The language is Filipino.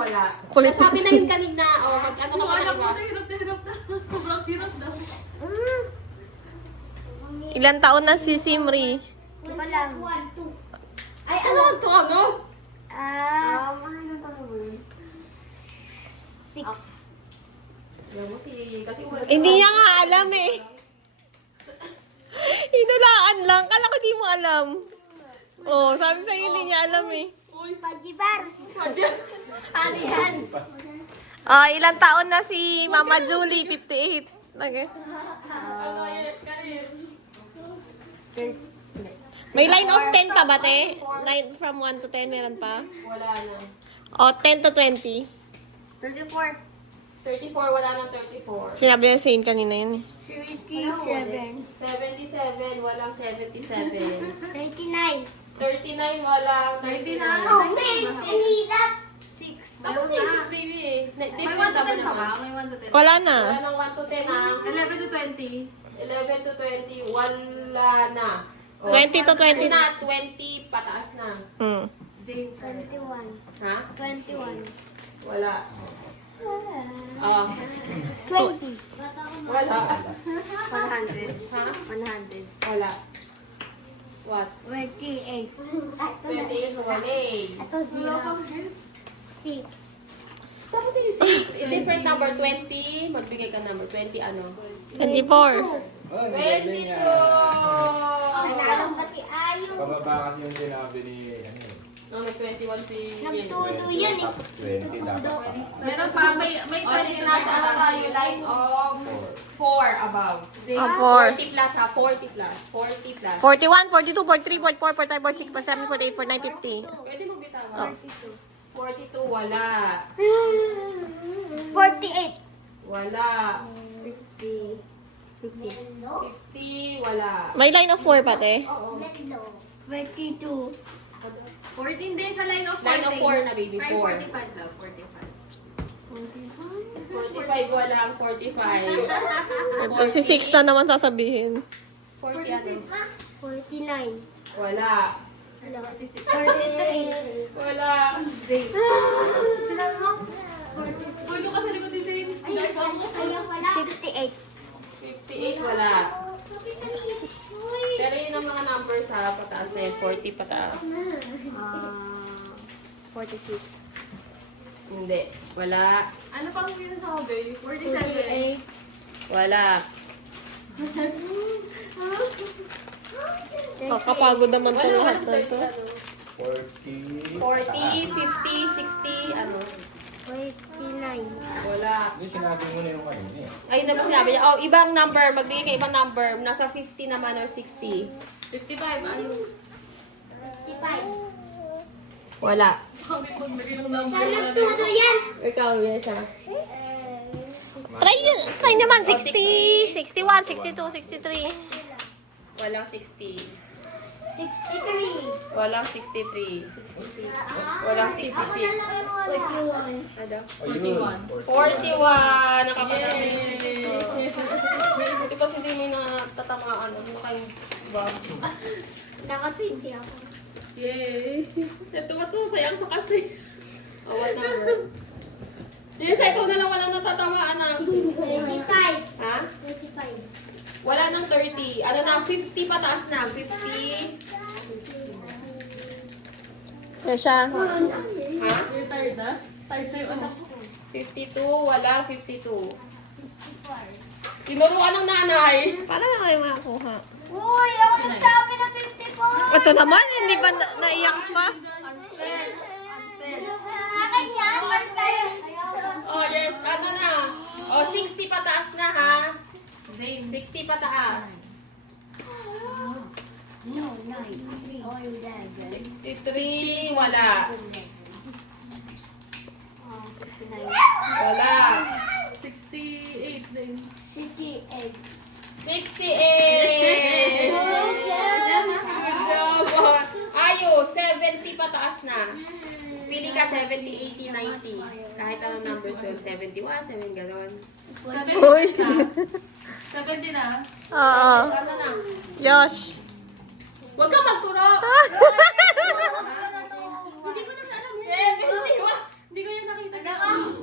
wala. Kulit. Sabi na yun kanina, mag-ano ka Alam mo, kanina. hirap na. Sobrang hirap na. Ilan taon na si Simri? Diba lang? Ay, ano to, ano? Ano pa naman? 6. Alam mo kasi wala. Hindi niya nga alam eh. Hinulaan lang. Kala ko di mo alam. Oh, sabi sa'yo hindi niya alam eh. Pagibar. Ano yan? Ah, ilang taon na si Mama Julie? 58. Okay. Ano yan, Karin? May line of 10 pa ba, te? Line from 1 to 10, meron pa? Wala na. O, 10 to 20. 34. 34, wala nang 34. Sinabi niya sa'yo kanina yun eh. 37. 77, walang 77. 39. 39, walang 39. Oh, miss! Ang hirap! 6. Tapos na yung 6, baby eh. May 1 Different to 10 pa naman. ba? May 1 to 10. Wala na. Wala nang 1 to 10 ang 11 to 20. 11 to 20, wala na. O, 20 to 20. na, 20 pataas na. Hmm. Zane. 21. Ha? 21. Wala. 20. Wala. 100. Ha? 100. Wala. What? 28. 28, wala eh. Ito 0. 6. Sabi sa'yo 6, different number 20, magbigay ka number 20 ano? 24. Oh, 22! Nanalo ba si Ayo? Pababa kasi yung sinabi ni ano eh. No, nag-21 si Nagtudo yun eh. Tapos 20 dapat. Meron pa, may O 20 sige, nasa ano tayo? Line of 4 above. Ah, 4. 40 plus ha, 40 plus. 40 plus. 41, 42, 43, 44, 45, 46, 47, 48, 49, 50. Pwede mo bitawan. 42, wala. 48. Wala. 50. 50, wala. May line of 4 pa, te? Oo. 42. 14 din sa line of 14. Line of 4 na baby, Try 4. 45 daw, 45. 45, wala ang 45. Ito, si 6 na naman sasabihin. 40 ano? 49. Wala. 43. Wala. Uy, doon ka sa likod din Zane. Dahil ko ako. 58. 58, wala. Pero yun ang mga numbers ha, pataas na yun. 40 pataas. 46. Hindi. Wala. Ano pang sinasabi? 47. Wala. Kakapagod naman to lahat na to. 40. 40, 50, 60, ano? 49. Wala. Yung sinabi mo na yung kanina eh. Ayun na ba sinabi niya? Oh, ibang number. Magbigay ka ibang number. Nasa 50 naman or 60. 55, ano? 55. Wala. Sabi ko, bigay ng number. Saan nagtudo yan? Ikaw, yan siya. Try naman, 60, 61, 62, 63. Walang 60. 63. Walang 63. Walang 66. 41. Ano? 41. 41! Nakapatapos ito. Buti kasi hindi may natatamaan. Ano kayong bag? Nakatwinty ako. Yay! Ito ba ito? Sayang sa kasi. Oh, what number? Hindi siya, ikaw na lang walang natatamaan na. 25. Ha? 25. Wala nang 30. Ano na? 50 pataas na. 50. Kaya siya. Ha? You're tired na? Tired na yung anak ko. 52. Wala. 52. Tinuruan ng nanay. Para na kayo makakuha. Uy, ako nagsabi na 54. Ito naman, hindi ba naiyak pa? Unfair. Unfair. Akin yan. Unfair. Oh, yes. Ano na? Oh, 60 pataas na ha. Zane. 60 pataas. No, 9. Oh, yung dad. 63. Wala. 69. Wala. 68 din. 68. 68! Good job! Ayo, 70 pataas na. Pili ka 70, 80, 90. Kahit anong numbers doon. 71, 7 gano'n. Uy. 70 na. Oo. Ano na? Yosh. Huwag ka magturo! Hindi ko na alam yun. Eh, hindi ba? Hindi ko yun nakita. Teka.